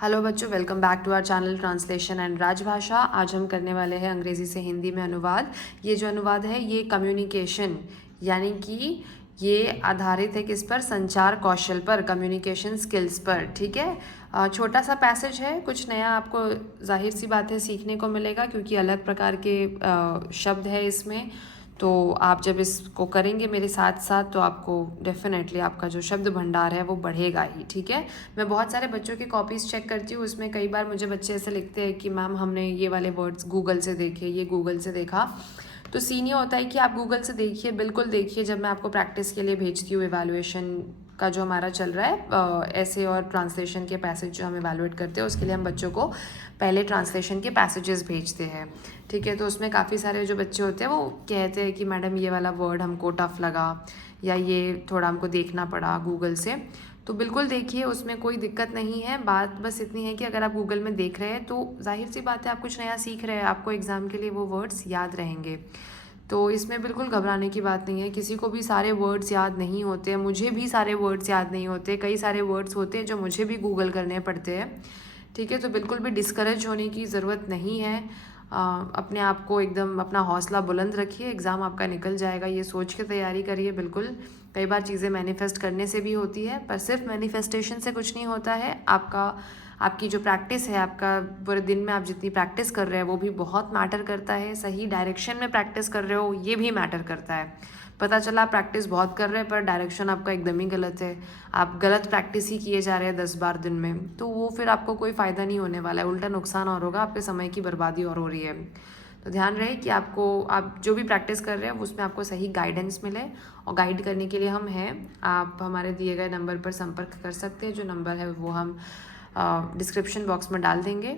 Hello बच्चों, welcome back to our channel translation and Rajbhasha. आज हम करने वाले हैं अंग्रेज़ी से हिंदी में अनुवाद। ये जो अनुवाद है ये कम्युनिकेशन यानी कि ये आधारित है किस पर? संचार कौशल पर, कम्युनिकेशन स्किल्स पर। ठीक है, छोटा सा पैसेज है, कुछ नया आपको जाहिर सी बात है सीखने को मिलेगा क्योंकि अलग प्रकार के शब्द है इसमें। तो आप जब इसको करेंगे मेरे साथ साथ तो आपको डेफिनेटली आपका जो शब्द भंडार है वो बढ़ेगा ही। ठीक है, मैं बहुत सारे बच्चों की कॉपीज़ चेक करती हूँ, उसमें कई बार मुझे बच्चे ऐसे लिखते हैं कि मैम हमने ये वाले वर्ड्स गूगल से देखे, ये गूगल से देखा। तो सीन ये होता है कि आप गूगल से देखिए, बिल्कुल देखिए। जब मैं आपको प्रैक्टिस के लिए भेजती हूँ इवैल्यूएशन का जो हमारा चल रहा है ऐसे और ट्रांसलेशन के पैसेज जो हम इवैल्यूएट करते हैं उसके लिए हम बच्चों को पहले ट्रांसलेशन के पैसेजेस भेजते हैं। ठीक है, तो उसमें काफ़ी सारे जो बच्चे होते हैं वो कहते हैं कि मैडम ये वाला वर्ड हमको टफ लगा या ये थोड़ा हमको देखना पड़ा गूगल से। तो बिल्कुल देखिए, उसमें कोई दिक्कत नहीं है। बात बस इतनी है कि अगर आप गूगल में देख रहे हैं तो जाहिर सी बात है आप कुछ नया सीख रहे हैं, आपको एग्ज़ाम के लिए वो वर्ड्स याद रहेंगे। तो इसमें बिल्कुल घबराने की बात नहीं है। किसी को भी सारे वर्ड्स याद नहीं होते हैं, मुझे भी सारे वर्ड्स याद नहीं होते। कई सारे वर्ड्स होते हैं जो मुझे भी गूगल करने पड़ते हैं। ठीक है, तो बिल्कुल भी डिस्करेज होने की ज़रूरत नहीं है। अपने आप को एकदम अपना हौसला बुलंद रखिए, एग्ज़ाम आपका निकल जाएगा ये सोच के तैयारी करिए। बिल्कुल, कई बार चीज़ें मैनिफेस्ट करने से भी होती है, पर सिर्फ मैनिफेस्टेशन से कुछ नहीं होता है। आपकी जो प्रैक्टिस है, आपका पूरे दिन में आप जितनी प्रैक्टिस कर रहे हैं वो भी बहुत मैटर करता है। सही डायरेक्शन में प्रैक्टिस कर रहे हो ये भी मैटर करता है। पता चला आप प्रैक्टिस बहुत कर रहे हैं पर डायरेक्शन आपका एकदम ही गलत है, आप गलत प्रैक्टिस ही किए जा रहे हैं 10 बार दिन में, तो वो फिर आपको कोई फ़ायदा नहीं होने वाला है, उल्टा नुकसान और होगा, आपके समय की बर्बादी और हो रही है। तो ध्यान रहे कि आप जो भी प्रैक्टिस कर रहे हैं उसमें आपको सही गाइडेंस मिले, और गाइड करने के लिए हम हैं। आप हमारे दिए गए नंबर पर संपर्क कर सकते हैं, जो नंबर है वो हम डिस्क्रिप्शन बॉक्स में डाल देंगे।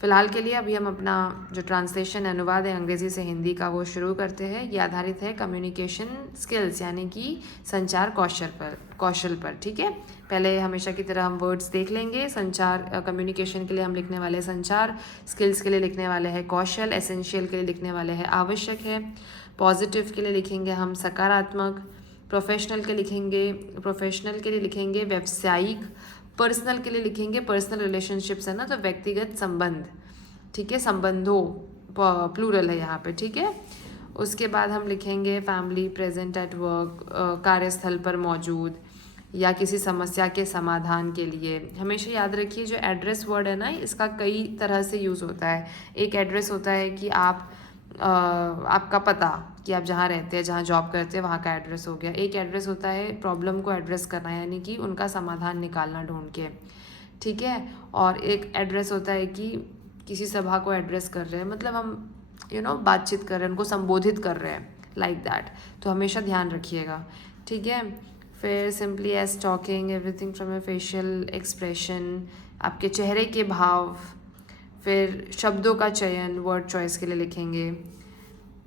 फ़िलहाल के लिए अभी हम अपना जो ट्रांसलेशन अनुवाद है अंग्रेज़ी से हिंदी का वो शुरू करते हैं। ये आधारित है कम्युनिकेशन स्किल्स यानी कि संचार कौशल पर। ठीक है, पहले हमेशा की तरह हम वर्ड्स देख लेंगे। संचार कम्युनिकेशन के लिए हम लिखने वाले संचार, स्किल्स के लिए लिखने वाले हैं कौशल, एसेंशियल के लिए लिखने वाले हैं आवश्यक है, पॉजिटिव के लिए लिखेंगे हम सकारात्मक, प्रोफेशनल के लिए लिखेंगे व्यावसायिक, पर्सनल के लिए लिखेंगे पर्सनल रिलेशनशिप्स है ना, तो व्यक्तिगत संबंध। ठीक है, संबंधों प्लूरल है यहाँ पे। ठीक है, उसके बाद हम लिखेंगे फैमिली, प्रेजेंट एट वर्क, कार्यस्थल पर मौजूद या किसी समस्या के समाधान के लिए। हमेशा याद रखिए जो एड्रेस वर्ड है ना, इसका कई तरह से यूज़ होता है। एक एड्रेस होता है कि आपका पता, कि आप जहाँ रहते हैं, जहाँ जॉब करते हैं वहाँ का एड्रेस हो गया। एक एड्रेस होता है प्रॉब्लम को एड्रेस करना यानी कि उनका समाधान निकालना ढूंढ के। ठीक है, और एक एड्रेस होता है कि किसी सभा को एड्रेस कर रहे हैं, मतलब हम बातचीत कर रहे हैं, उनको संबोधित कर रहे हैं, लाइक दैट। तो हमेशा ध्यान रखिएगा। ठीक है, फिर simply as talking, everything from a facial expression, आपके चेहरे के भाव, फिर शब्दों का चयन वर्ड चॉइस के लिए लिखेंगे।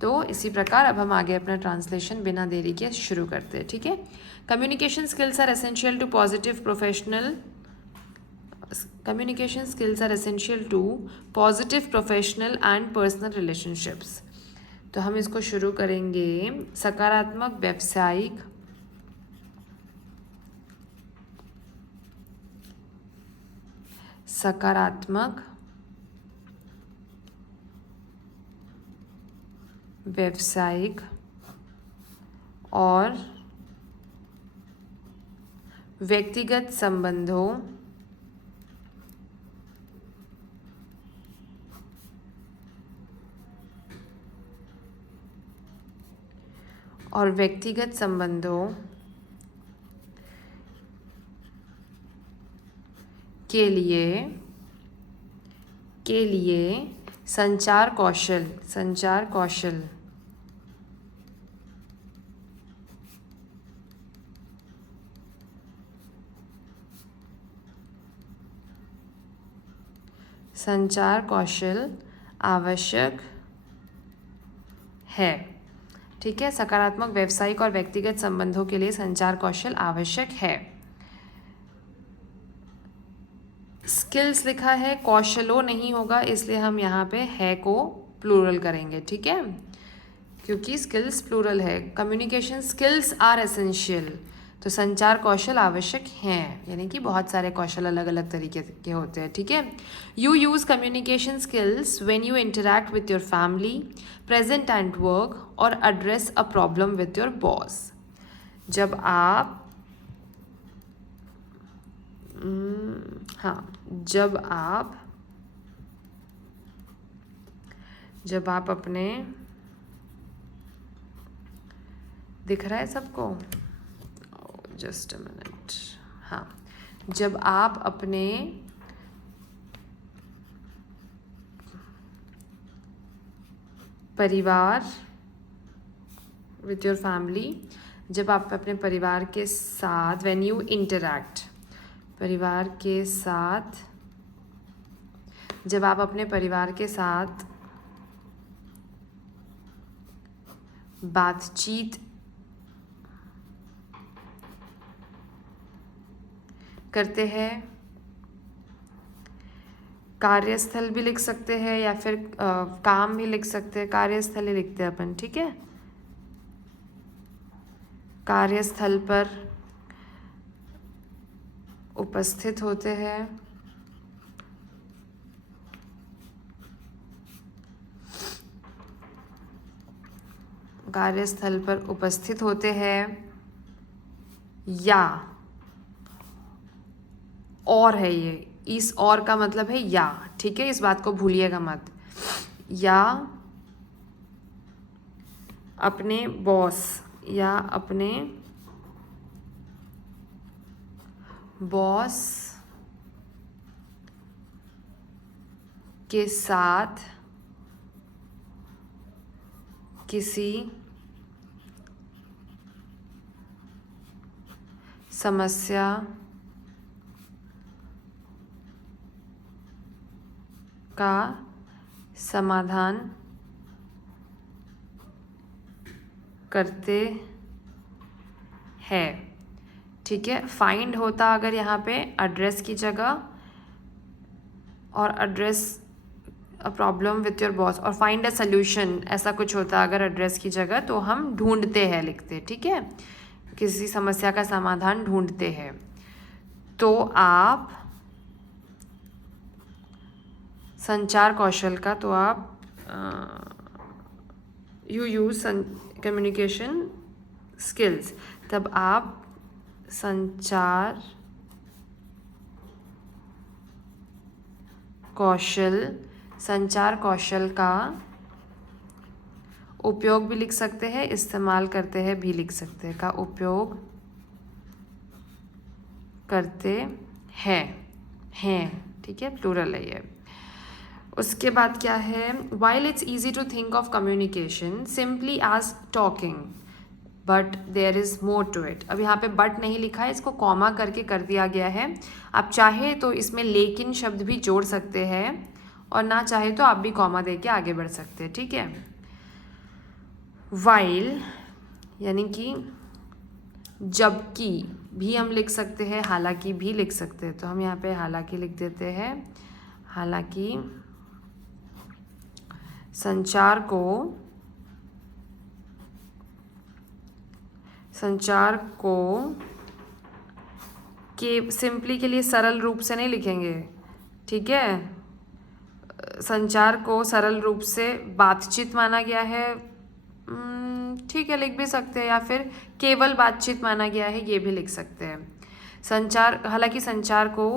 तो इसी प्रकार अब हम आगे अपना ट्रांसलेशन बिना देरी के शुरू करते हैं। ठीक है, communication skills are essential to positive professional and personal relationships. तो हम इसको शुरू करेंगे सकारात्मक व्यावसायिक, व्यावसायिक और व्यक्तिगत संबंधों के लिए संचार कौशल आवश्यक है। ठीक है, सकारात्मक व्यावसायिक और व्यक्तिगत संबंधों के लिए संचार कौशल आवश्यक है। स्किल्स लिखा है, कौशलों नहीं होगा, इसलिए हम यहाँ पे है को प्लूरल करेंगे। ठीक है, क्योंकि स्किल्स प्लूरल है। कम्युनिकेशन स्किल्स आर एसेंशियल, तो संचार कौशल आवश्यक हैं, यानी कि बहुत सारे कौशल अलग अलग तरीके के होते हैं, ठीक है। You use communication skills when you interact with your family, present and work or address a problem with your boss. जब आप जब आप अपने, दिख रहा है सबको, जस्ट अ मिनट, हाँ, जब आप अपने परिवार विथ योर फैमिली, जब आप अपने परिवार के साथ, व्हेन यू इंटरैक्ट, परिवार के साथ, जब आप अपने परिवार के साथ बातचीत करते हैं, कार्यस्थल भी लिख सकते हैं या फिर काम भी लिख सकते हैं, कार्यस्थल ही लिखते हैं अपन, ठीक है। कार्यस्थल पर उपस्थित होते हैं, कार्यस्थल पर उपस्थित होते हैं, या और है ये, इस और का मतलब है या, ठीक है, इस बात को भूलिएगा मत। या अपने बॉस या अपने बॉस के साथ किसी समस्या का समाधान करते हैं, ठीक है। फाइंड होता अगर यहाँ पे एड्रेस की जगह, और address a problem with your boss, और फाइंड अ सल्यूशन ऐसा कुछ होता अगर एड्रेस की जगह, तो हम ढूंढते हैं लिखते, ठीक है, किसी समस्या का समाधान ढूंढते हैं। तो आप संचार कौशल का, तो आप यू यूज़ कम्युनिकेशन स्किल्स, तब आप संचार कौशल का उपयोग भी लिख सकते हैं, इस्तेमाल करते हैं भी लिख सकते हैं, का उपयोग करते हैं, ठीक है, प्लूरल है ये। उसके बाद क्या है, while it's easy to think of communication simply as talking but there is more to it. अब यहाँ पे बट नहीं लिखा है, इसको कॉमा करके कर दिया गया है। आप चाहे तो इसमें लेकिन शब्द भी जोड़ सकते हैं, और ना चाहे तो आप भी कॉमा दे के आगे बढ़ सकते हैं, ठीक है। वाइल यानी कि जबकि भी हम लिख सकते हैं, हालांकि भी लिख सकते हैं, तो हम यहाँ पे हालांकि लिख देते हैं। हालांकि संचार को के सिंपली के लिए सरल रूप से नहीं लिखेंगे, ठीक है। संचार को सरल रूप से बातचीत माना गया है, ठीक है, लिख भी सकते हैं, या फिर केवल बातचीत माना गया है, ये भी लिख सकते हैं। हालांकि संचार को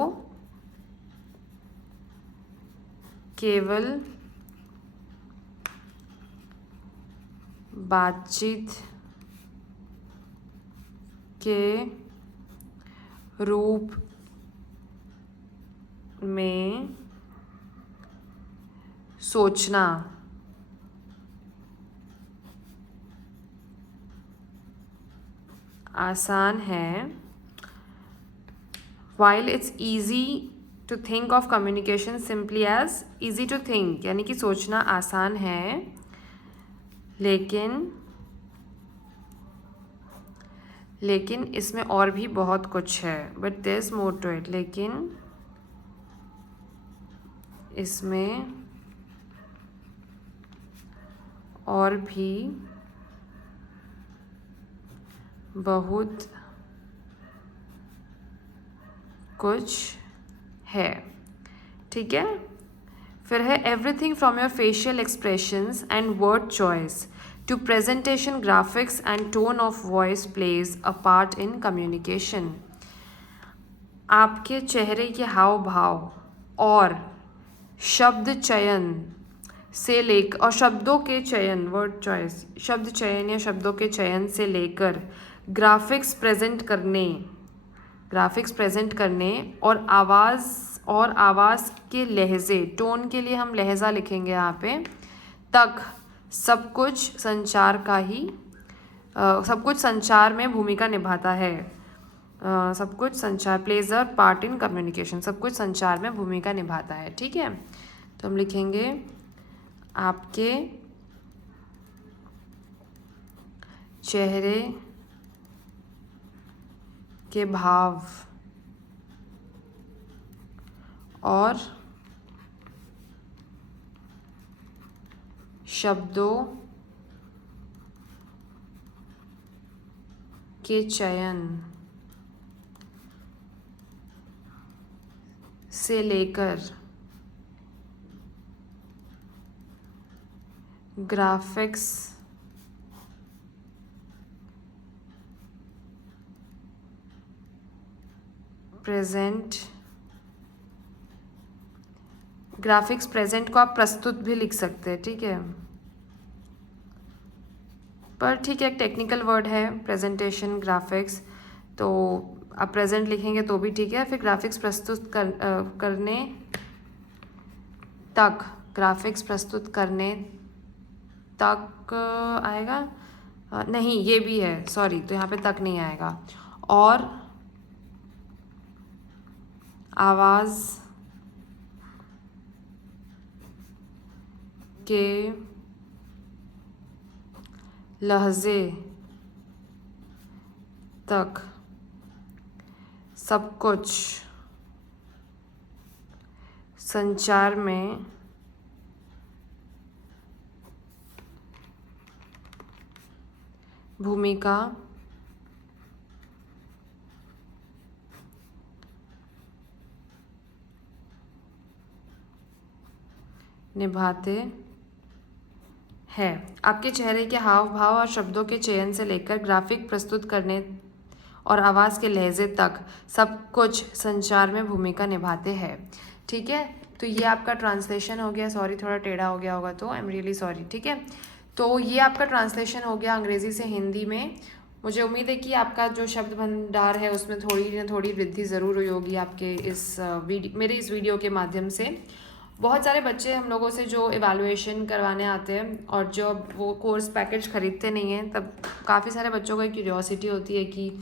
केवल बातचीत के रूप में सोचना आसान है। While it's easy to think of communication simply as easy to think, यानी कि सोचना आसान है, लेकिन इसमें और भी बहुत कुछ है, but there is more to it, लेकिन इसमें और भी बहुत कुछ है, ठीक है। फिर है everything from your facial expressions and word choice to presentation, graphics and tone of voice plays a part in communication. आपके चेहरे के हाव भाव और शब्द चयन से लेकर, और शब्दों के चयन, वर्ड चॉइस, शब्द चयन या शब्दों के चयन से लेकर ग्राफिक्स प्रेजेंट करने और आवाज़ के लहजे, टोन के लिए हम लहजा लिखेंगे यहाँ पे, तक सब कुछ संचार में भूमिका निभाता है। सब कुछ संचार, pledge a part in communication, सब कुछ संचार में भूमिका निभाता है, ठीक है। तो हम लिखेंगे आपके चेहरे के भाव और शब्दों के चयन से लेकर ग्राफिक्स प्रेजेंट को आप प्रस्तुत भी लिख सकते हैं, ठीक है, पर ठीक है, एक टेक्निकल वर्ड है प्रेजेंटेशन, ग्राफिक्स, तो आप प्रेजेंट लिखेंगे तो भी ठीक है। फिर ग्राफिक्स प्रस्तुत करने तक, ग्राफिक्स प्रस्तुत करने तक आएगा, नहीं ये भी है, सॉरी, तो यहाँ पे तक नहीं आएगा। और आवाज़ के लहजे तक सब कुछ संचार में भूमिका निभाते हैं। आपके चेहरे के हाव भाव और शब्दों के चयन से लेकर ग्राफिक प्रस्तुत करने और आवाज़ के लहजे तक सब कुछ संचार में भूमिका निभाते हैं, ठीक है। तो ये आपका ट्रांसलेशन हो गया, सॉरी थोड़ा टेढ़ा हो गया होगा तो आई एम रियली सॉरी, ठीक है। तो ये आपका ट्रांसलेशन हो गया अंग्रेज़ी से हिंदी में। मुझे उम्मीद है कि आपका जो शब्द भंडार है उसमें थोड़ी ना थोड़ी वृद्धि ज़रूर हुई होगी आपके मेरे इस वीडियो के माध्यम से। बहुत सारे बच्चे हम लोगों से जो इवैल्यूएशन करवाने आते हैं और जब वो कोर्स पैकेज ख़रीदते नहीं हैं, तब काफ़ी सारे बच्चों को एक क्यूरियोसिटी होती है कि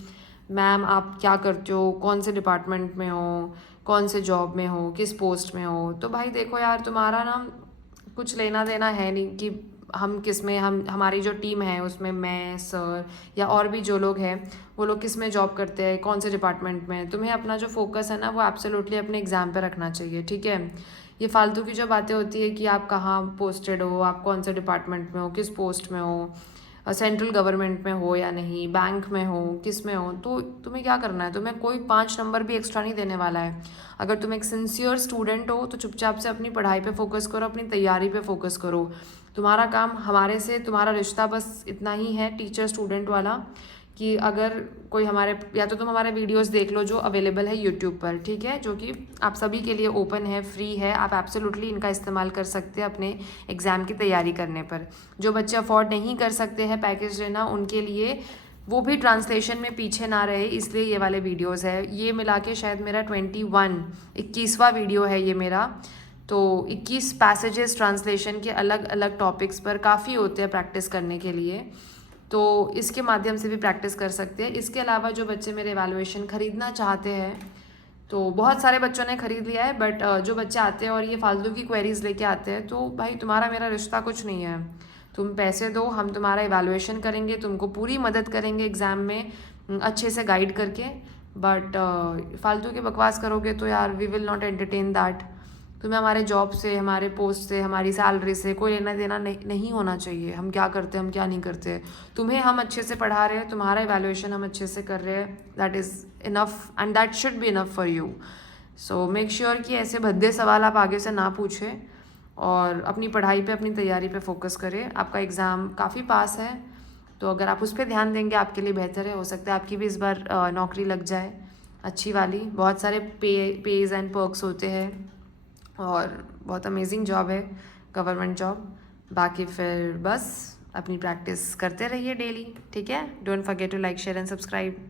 मैम आप क्या करते हो, कौन से डिपार्टमेंट में हो, कौन से जॉब में हो, किस पोस्ट में हो। तो भाई देखो यार, तुम्हारा ना कुछ लेना देना है नहीं कि हम किस में, हमारी जो टीम है उसमें मैं, सर या और भी जो लोग हैं वो लोग किस में जॉब करते हैं, कौन से डिपार्टमेंट में। तुम्हें अपना जो फोकस है ना वो एब्सोल्युटली अपने एग्ज़ाम पे रखना चाहिए, ठीक है। ये फालतू की जो बातें होती है कि आप कहाँ पोस्टेड हो, आप कौन से डिपार्टमेंट में हो, किस पोस्ट में हो, सेंट्रल गवर्नमेंट में हो या नहीं, बैंक में हो, किस में हो, तो तुम्हें क्या करना है, तुम्हें कोई 5 नंबर भी एक्स्ट्रा नहीं देने वाला है। अगर तुम एक सिंसियर स्टूडेंट हो तो चुपचाप से अपनी पढ़ाई पे फोकस करो, अपनी तैयारी पे फोकस करो। तुम्हारा काम, हमारे से तुम्हारा रिश्ता बस इतना ही है टीचर स्टूडेंट वाला कि अगर कोई हमारे, या तो तुम हमारे वीडियोस देख लो जो अवेलेबल है यूट्यूब पर, ठीक है, जो कि आप सभी के लिए ओपन है, फ्री है, आप एब्सोल्युटली इनका इस्तेमाल कर सकते हैं अपने एग्ज़ाम की तैयारी करने पर। जो बच्चे अफोर्ड नहीं कर सकते हैं पैकेज लेना, उनके लिए वो भी ट्रांसलेशन में पीछे ना रहे, इसलिए ये वाले वीडियोज़ है। ये मिला के शायद मेरा 21वां वीडियो है ये मेरा। तो 21 पैसेजेस ट्रांसलेशन के अलग अलग टॉपिक्स पर काफ़ी होते हैं प्रैक्टिस करने के लिए, तो इसके माध्यम से भी प्रैक्टिस कर सकते हैं। इसके अलावा जो बच्चे मेरे इवैल्यूएशन ख़रीदना चाहते हैं, तो बहुत सारे बच्चों ने ख़रीद लिया है, बट जो बच्चे आते हैं और ये फालतू की क्वेरीज़ लेके आते हैं, तो भाई तुम्हारा मेरा रिश्ता कुछ नहीं है। तुम पैसे दो, हम तुम्हारा इवैल्यूएशन करेंगे, तुमको पूरी मदद करेंगे एग्ज़ाम में अच्छे से गाइड करके, बट फालतू की बकवास करोगे तो यार we will not entertain that. तुम्हें हमारे जॉब से, हमारे पोस्ट से, हमारी सैलरी से कोई लेना देना नहीं होना चाहिए। हम क्या करते हैं, हम क्या नहीं करते। तुम्हें हम अच्छे से पढ़ा रहे हैं, तुम्हारा इवैल्यूएशन हम अच्छे से कर रहे हैं, that is enough and that should be enough for you. So make sure कि ऐसे भद्दे सवाल आप आगे से ना पूछें और अपनी पढ़ाई पे, अपनी तैयारी पे फोकस करें। आपका एग्ज़ाम काफ़ी पास है, तो अगर आप उस पर ध्यान देंगे आपके लिए बेहतर है। हो सकता है आपकी भी इस बार नौकरी लग जाए अच्छी वाली। बहुत सारे पेज एंड पर्क्स होते हैं और बहुत अमेजिंग जॉब है गवर्नमेंट जॉब। बाकी फिर बस अपनी प्रैक्टिस करते रहिए डेली, ठीक है। Don't forget to like, share and subscribe.